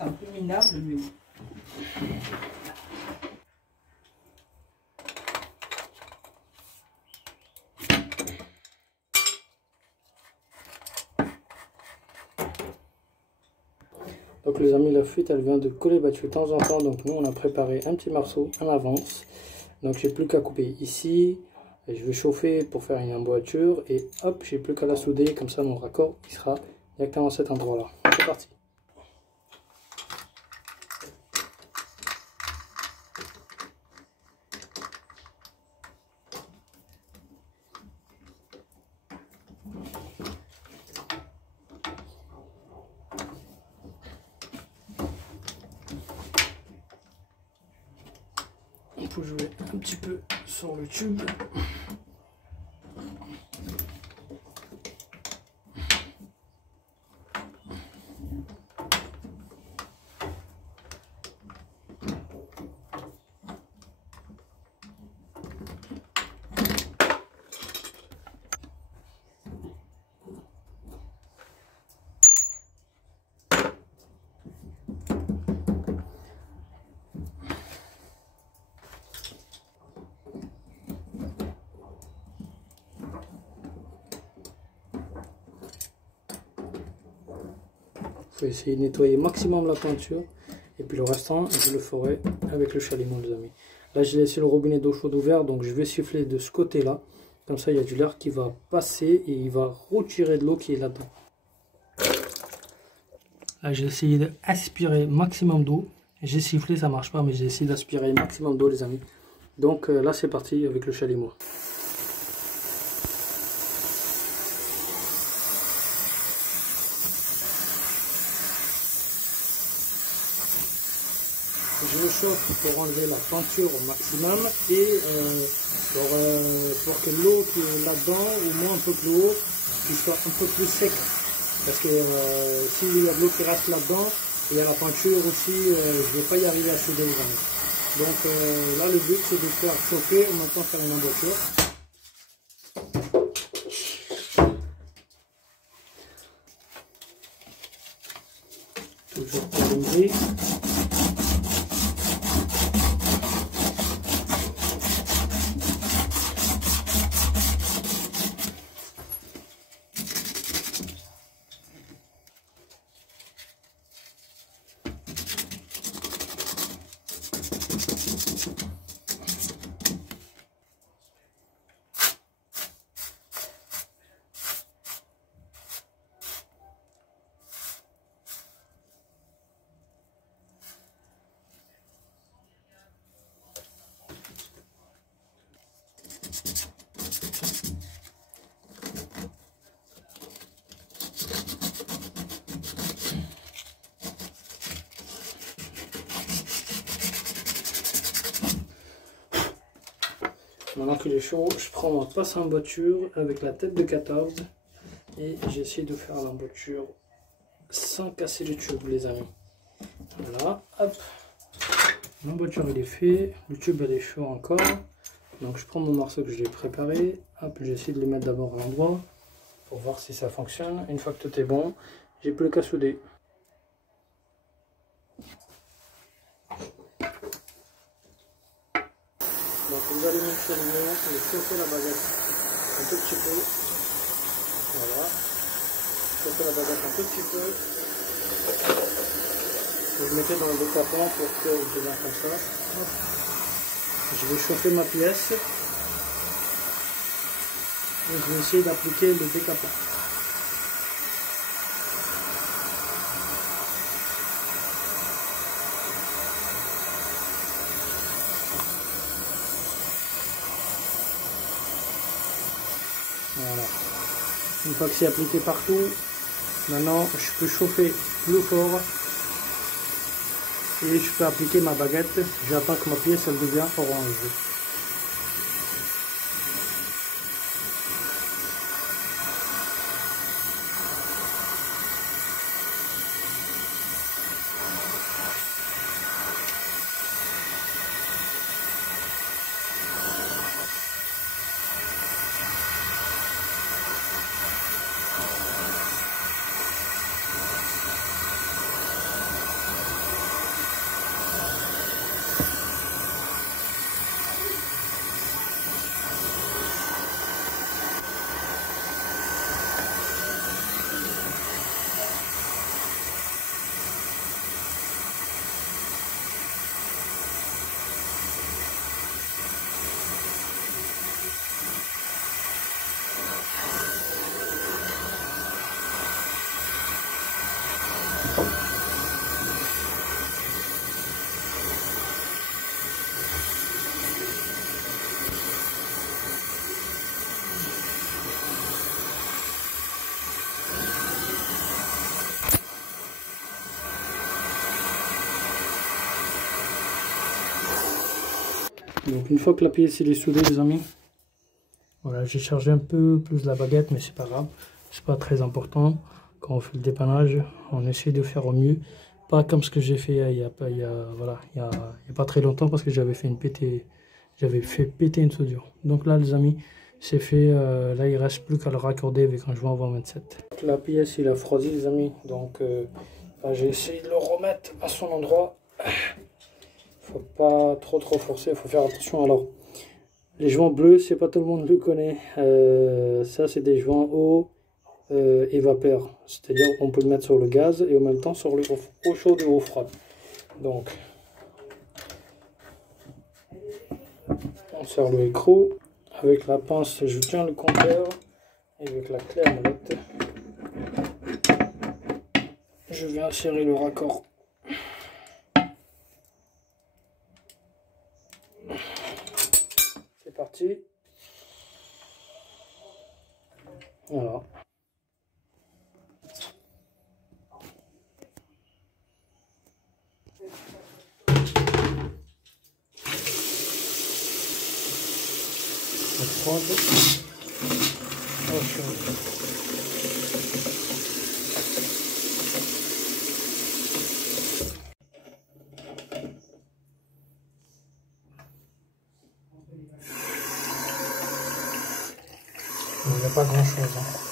c'est un peu minable, mais... Donc les amis, la fuite elle vient de coller battu de temps en temps, donc nous on a préparé un petit morceau en avance. Donc j'ai plus qu'à couper ici, et je vais chauffer pour faire une emboîture et hop, j'ai plus qu'à la souder, comme ça mon raccord il sera directement à cet endroit là. C'est parti. On peut jouer un petit peu sur le tube. Je vais essayer de nettoyer maximum la peinture et puis le restant je le ferai avec le chalumeau les amis. Là j'ai laissé le robinet d'eau chaude ouvert, donc je vais siffler de ce côté là, comme ça il y a du l'air qui va passer et il va retirer de l'eau qui est là-dedans. Là j'ai essayé d'aspirer maximum d'eau, j'ai sifflé, ça marche pas, mais j'ai essayé d'aspirer maximum d'eau les amis. Donc là c'est parti avec le chalumeau. Je le chauffe pour enlever la peinture au maximum et pour que l'eau qui est là-dedans, au moins un peu plus haut, qu'il soit un peu plus sec. Parce que s'il y a de l'eau qui reste là-dedans, il y a la peinture aussi, je ne vais pas y arriver à souder les amis. Donc là le but c'est de faire chauffer, en même temps faire une emboîture. Toujours pour l'ouvrir. Maintenant qu'il est chaud, je prends ma passe en emboîture avec la tête de 14 et j'essaie de faire l'emboîture sans casser le tube les amis. Voilà, hop, l'emboîture il est fait, le tube il est chaud encore. Donc je prends mon morceau que j'ai préparé, hop, j'essaie de le mettre d'abord à l'endroit pour voir si ça fonctionne. Une fois que tout est bon, j'ai plus qu'à souder. Donc vous allez mettre sur le chalumeau et chauffer la baguette un tout petit peu. Voilà. Chauffer la baguette un tout petit peu. Vous mettez dans le décapant pour que vous devienne comme ça. Je vais chauffer ma pièce. Et je vais essayer d'appliquer le décapant. Voilà. Une fois que c'est appliqué partout, maintenant je peux chauffer plus fort et je peux appliquer ma baguette. J'attends que ma pièce elle devient orange. Donc une fois que la pièce est soudée les amis, voilà, j'ai chargé un peu plus la baguette, mais c'est pas grave, c'est pas très important. Quand on fait le dépannage, on essaie de faire au mieux, pas comme ce que j'ai fait il y a pas très longtemps, parce que j'avais fait péter une soudure. Donc là les amis, c'est fait. Là il reste plus qu'à le raccorder avec un joint 20-27. La pièce il a froidi les amis, donc j'ai essayé de le remettre à son endroit. Faut pas trop forcer, il faut faire attention. Alors les joints bleus, c'est pas tout le monde le connaît. Ça c'est des joints eau et vapeur, c'est-à-dire on peut le mettre sur le gaz et en même temps sur eau chaude et eau froide. Donc on serre le écrou avec la pince, je tiens le compteur et avec la clé à molette je vais insérer le raccord. C'est parti. Voilà. Il n'y a pas grand chose.